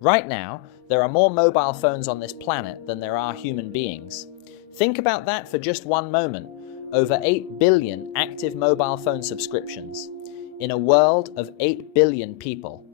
Right now, there are more mobile phones on this planet than there are human beings. Think about that for just one moment. Over 8 billion active mobile phone subscriptions in a world of 8 billion people.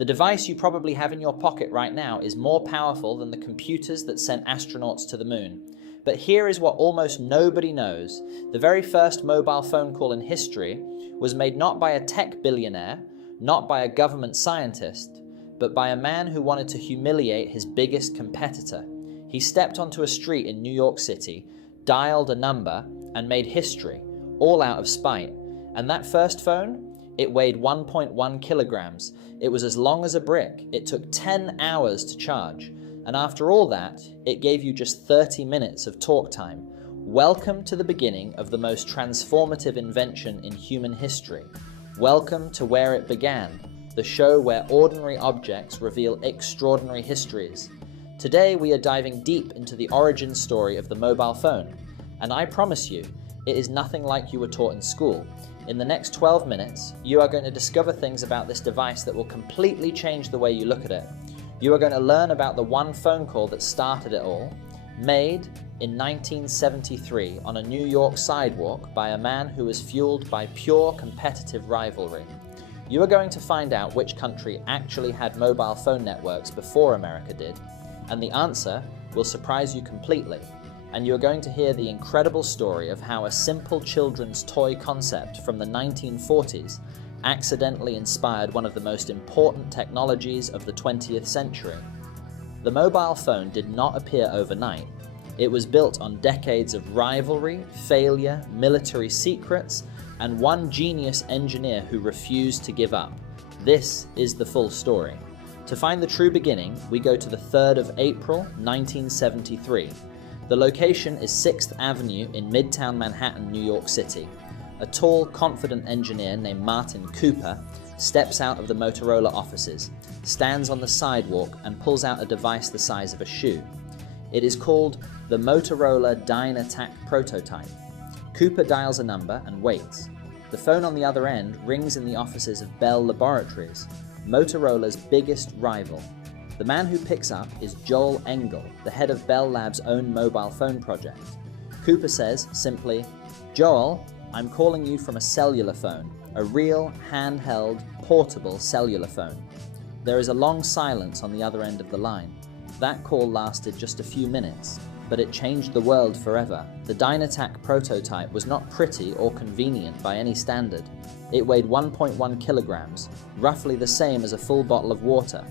The device you probably have in your pocket right now is more powerful than the computers that sent astronauts to the moon. But here is what almost nobody knows. The very first mobile phone call in history was made not by a tech billionaire, not by a government scientist, but by a man who wanted to humiliate his biggest competitor. He stepped onto a street in New York City, dialed a number, and made history, all out of spite. And that first phone? It weighed 1.1 kilograms. It was as long as a brick. It took 10 hours to charge. And after all that, it gave you just 30 minutes of talk time. Welcome to the beginning of the most transformative invention in human history. Welcome to Where It Began, the show where ordinary objects reveal extraordinary histories. Today we are diving deep into the origin story of the mobile phone. And I promise you, it is nothing like you were taught in school. In the next 12 minutes, you are going to discover things about this device that will completely change the way you look at it. You are going to learn about the one phone call that started it all, made in 1973 on a New York sidewalk by a man who was fueled by pure competitive rivalry. You are going to find out which country actually had mobile phone networks before America did, and the answer will surprise you completely. And you're going to hear the incredible story of how a simple children's toy concept from the 1940s accidentally inspired one of the most important technologies of the 20th century. The mobile phone did not appear overnight. It was built on decades of rivalry, failure, military secrets, and one genius engineer who refused to give up. This is the full story. To find the true beginning, we go to the 3rd of April, 1973. The location is 6th Avenue in Midtown Manhattan, New York City. A tall, confident engineer named Martin Cooper steps out of the Motorola offices, stands on the sidewalk, and pulls out a device the size of a shoe. It is called the Motorola Dynatak prototype. Cooper dials a number and waits. The phone on the other end rings in the offices of Bell Laboratories, Motorola's biggest rival. The man who picks up is Joel Engel, the head of Bell Lab's own mobile phone project. Cooper says simply, "Joel, I'm calling you from a cellular phone, a real, handheld, portable cellular phone." There is a long silence on the other end of the line. That call lasted just a few minutes, but it changed the world forever. The Dynatak prototype was not pretty or convenient by any standard. It weighed 1.1 kilograms, roughly the same as a full bottle of water.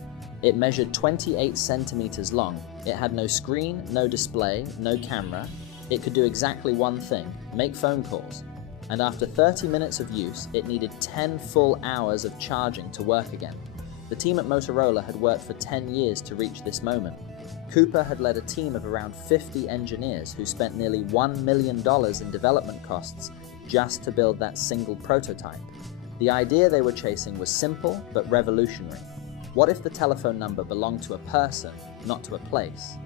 It measured 28 centimeters long. It had no screen, no display, no camera. It could do exactly one thing, make phone calls. And after 30 minutes of use, it needed 10 full hours of charging to work again. The team at Motorola had worked for 10 years to reach this moment. Cooper had led a team of around 50 engineers who spent nearly $1 million in development costs just to build that single prototype. The idea they were chasing was simple but revolutionary. What if the telephone number belonged to a person, not to a place?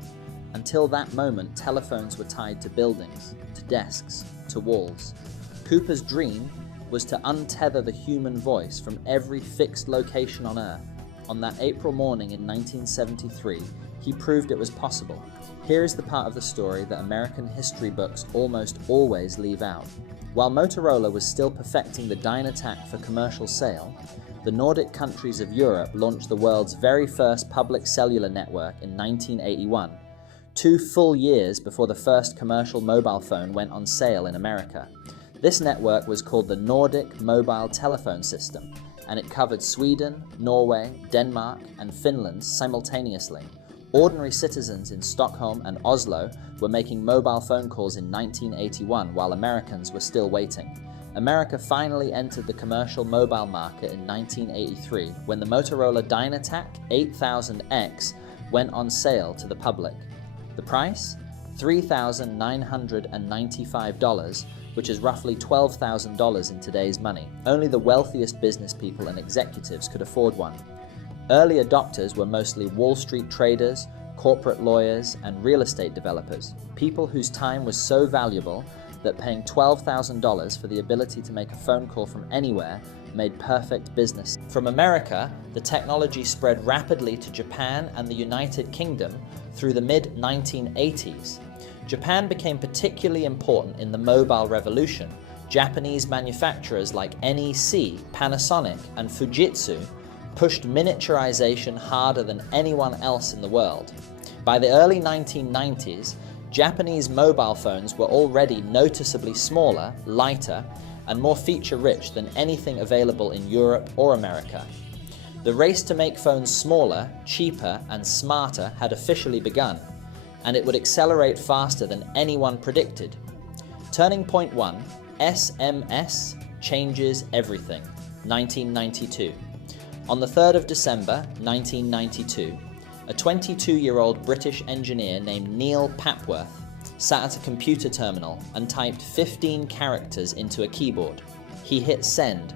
Until that moment, telephones were tied to buildings, to desks, to walls. Cooper's dream was to untether the human voice from every fixed location on Earth. On that April morning in 1973, he proved it was possible. Here is the part of the story that American history books almost always leave out. While Motorola was still perfecting the Dynatak for commercial sale, the Nordic countries of Europe launched the world's very first public cellular network in 1981, 2 full years before the first commercial mobile phone went on sale in America. This network was called the Nordic Mobile Telephone System, and it covered Sweden, Norway, Denmark, and Finland simultaneously. Ordinary citizens in Stockholm and Oslo were making mobile phone calls in 1981 while Americans were still waiting. America finally entered the commercial mobile market in 1983 when the Motorola Dynatak 8000X went on sale to the public. The price? $3,995, which is roughly $12,000 in today's money. Only the wealthiest business people and executives could afford one. Early adopters were mostly Wall Street traders, corporate lawyers, and real estate developers, people whose time was so valuable that paying $12,000 for the ability to make a phone call from anywhere made perfect business. From America, the technology spread rapidly to Japan and the United Kingdom through the mid-1980s. Japan became particularly important in the mobile revolution. Japanese manufacturers like NEC, Panasonic, and Fujitsu pushed miniaturization harder than anyone else in the world. By the early 1990s, Japanese mobile phones were already noticeably smaller, lighter, and more feature-rich than anything available in Europe or America. The race to make phones smaller, cheaper, and smarter had officially begun, and it would accelerate faster than anyone predicted. Turning point 1, SMS changes everything, 1992. On the 3rd of December, 1992, a 22-year-old British engineer named Neil Papworth sat at a computer terminal and typed 15 characters into a keyboard. He hit send.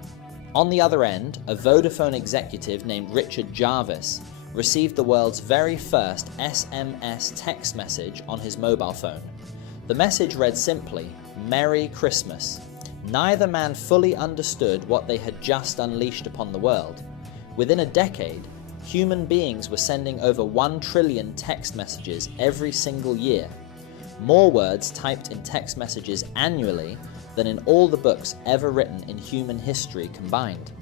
On the other end, a Vodafone executive named Richard Jarvis received the world's very first SMS text message on his mobile phone. The message read simply, "Merry Christmas." Neither man fully understood what they had just unleashed upon the world. Within a decade, human beings were sending over 1 trillion text messages every single year. More words typed in text messages annually than in all the books ever written in human history combined.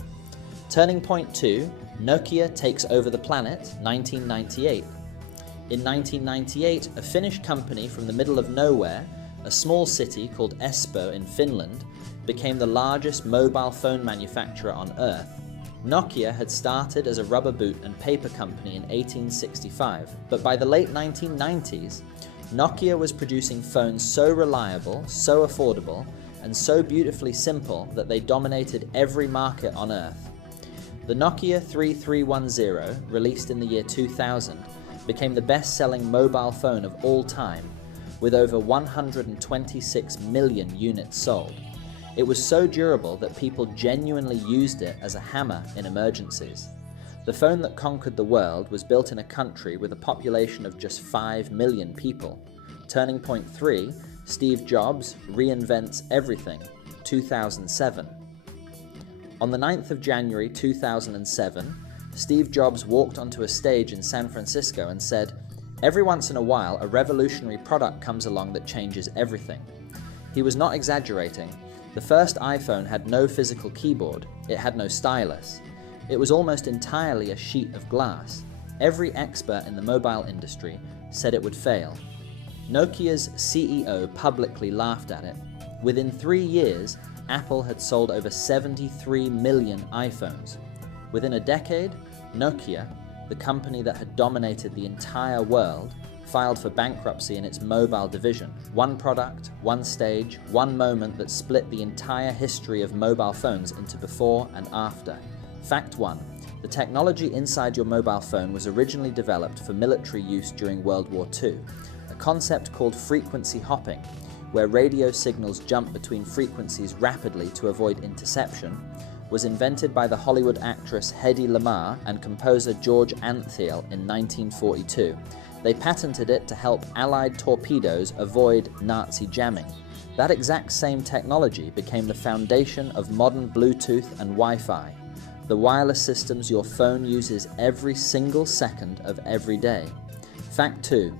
Turning point 2, Nokia takes over the planet, 1998. In 1998, a Finnish company from the middle of nowhere, a small city called Espoo in Finland, became the largest mobile phone manufacturer on Earth. Nokia had started as a rubber boot and paper company in 1865, but by the late 1990s, Nokia was producing phones so reliable, so affordable, and so beautifully simple that they dominated every market on Earth. The Nokia 3310, released in the year 2000, became the best-selling mobile phone of all time, with over 126 million units sold. It was so durable that people genuinely used it as a hammer in emergencies. The phone that conquered the world was built in a country with a population of just 5 million people. Turning point 3, Steve Jobs reinvents everything, 2007. On the 9th of January 2007, Steve Jobs walked onto a stage in San Francisco and said, "Every once in a while, a revolutionary product comes along that changes everything." He was not exaggerating. The first iPhone had no physical keyboard, it had no stylus. It was almost entirely a sheet of glass. Every expert in the mobile industry said it would fail. Nokia's CEO publicly laughed at it. Within 3 years, Apple had sold over 73 million iPhones. Within a decade, Nokia, the company that had dominated the entire world, filed for bankruptcy in its mobile division. One product, one stage, one moment that split the entire history of mobile phones into before and after. Fact 1. The technology inside your mobile phone was originally developed for military use during World War II. A concept called frequency hopping, where radio signals jump between frequencies rapidly to avoid interception, was invented by the Hollywood actress Hedy Lamarr and composer George Antheil in 1942. They patented it to help Allied torpedoes avoid Nazi jamming. That exact same technology became the foundation of modern Bluetooth and Wi-Fi, the wireless systems your phone uses every single second of every day. Fact 2.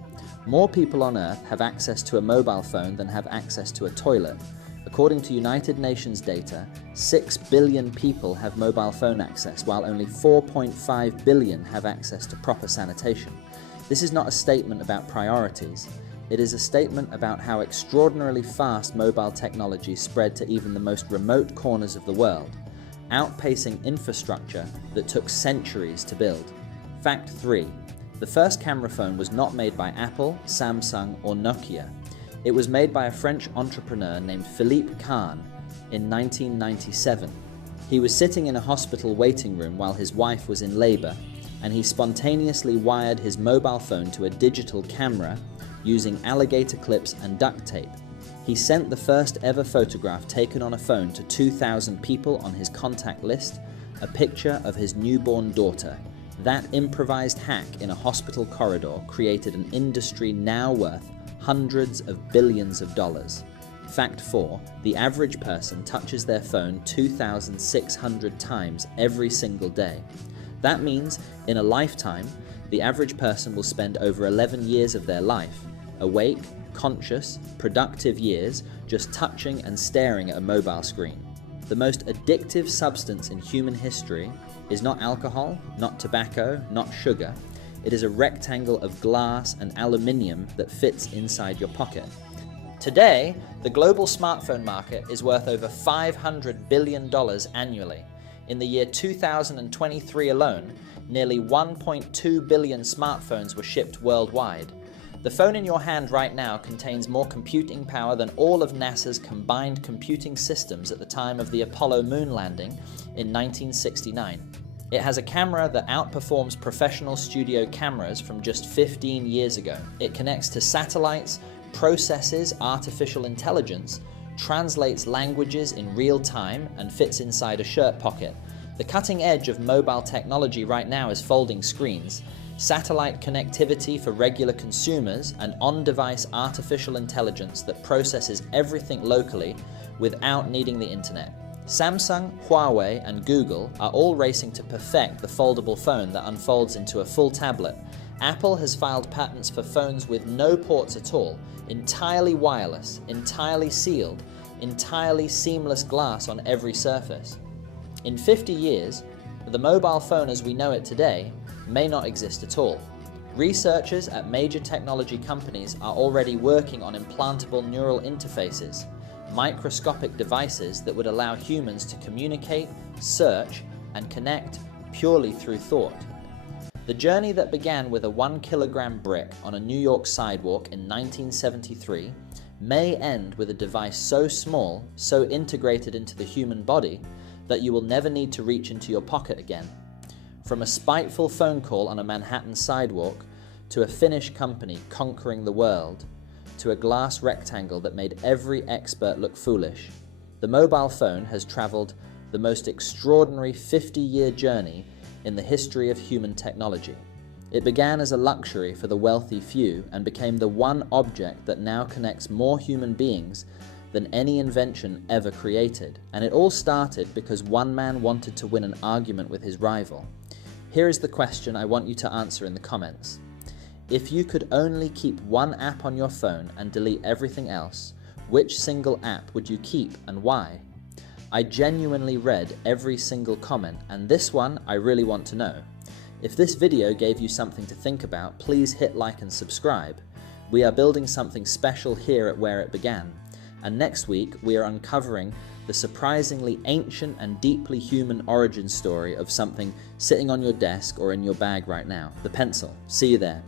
More people on Earth have access to a mobile phone than have access to a toilet. According to United Nations data, 6 billion people have mobile phone access, while only 4.5 billion have access to proper sanitation. This is not a statement about priorities. It is a statement about how extraordinarily fast mobile technology spread to even the most remote corners of the world, outpacing infrastructure that took centuries to build. Fact 3. The first camera phone was not made by Apple, Samsung, or Nokia. It was made by a French entrepreneur named Philippe Kahn in 1997. He was sitting in a hospital waiting room while his wife was in labor, and he spontaneously wired his mobile phone to a digital camera using alligator clips and duct tape. He sent the first ever photograph taken on a phone to 2,000 people on his contact list, a picture of his newborn daughter. That improvised hack in a hospital corridor created an industry now worth hundreds of billions of dollars. Fact 4. The average person touches their phone 2,600 times every single day. That means, in a lifetime, the average person will spend over 11 years of their life, awake, conscious, productive years, just touching and staring at a mobile screen. The most addictive substance in human history is not alcohol, not tobacco, not sugar. It is a rectangle of glass and aluminium that fits inside your pocket. Today, the global smartphone market is worth over $500 billion annually. In the year 2023 alone, nearly 1.2 billion smartphones were shipped worldwide. The phone in your hand right now contains more computing power than all of NASA's combined computing systems at the time of the Apollo moon landing in 1969. It has a camera that outperforms professional studio cameras from just 15 years ago. It connects to satellites, processes artificial intelligence, translates languages in real time, and fits inside a shirt pocket. The cutting edge of mobile technology right now is folding screens, satellite connectivity for regular consumers, and on-device artificial intelligence that processes everything locally without needing the internet. Samsung, Huawei, and Google are all racing to perfect the foldable phone that unfolds into a full tablet. Apple has filed patents for phones with no ports at all, entirely wireless, entirely sealed, entirely seamless glass on every surface. In 50 years, the mobile phone as we know it today may not exist at all. Researchers at major technology companies are already working on implantable neural interfaces, microscopic devices that would allow humans to communicate, search, and connect purely through thought. The journey that began with a 1-kilogram brick on a New York sidewalk in 1973 may end with a device so small, so integrated into the human body, that you will never need to reach into your pocket again. From a spiteful phone call on a Manhattan sidewalk, to a Finnish company conquering the world, to a glass rectangle that made every expert look foolish, the mobile phone has traveled the most extraordinary 50-year journey in the history of human technology. It began as a luxury for the wealthy few and became the one object that now connects more human beings than any invention ever created. And it all started because one man wanted to win an argument with his rival. Here is the question I want you to answer in the comments. If you could only keep one app on your phone and delete everything else, which single app would you keep and why? I genuinely read every single comment, and this one I really want to know. If this video gave you something to think about, please hit like and subscribe. We are building something special here at Where It Began, and next week we are uncovering the surprisingly ancient and deeply human origin story of something sitting on your desk or in your bag right now, the pencil. See you there.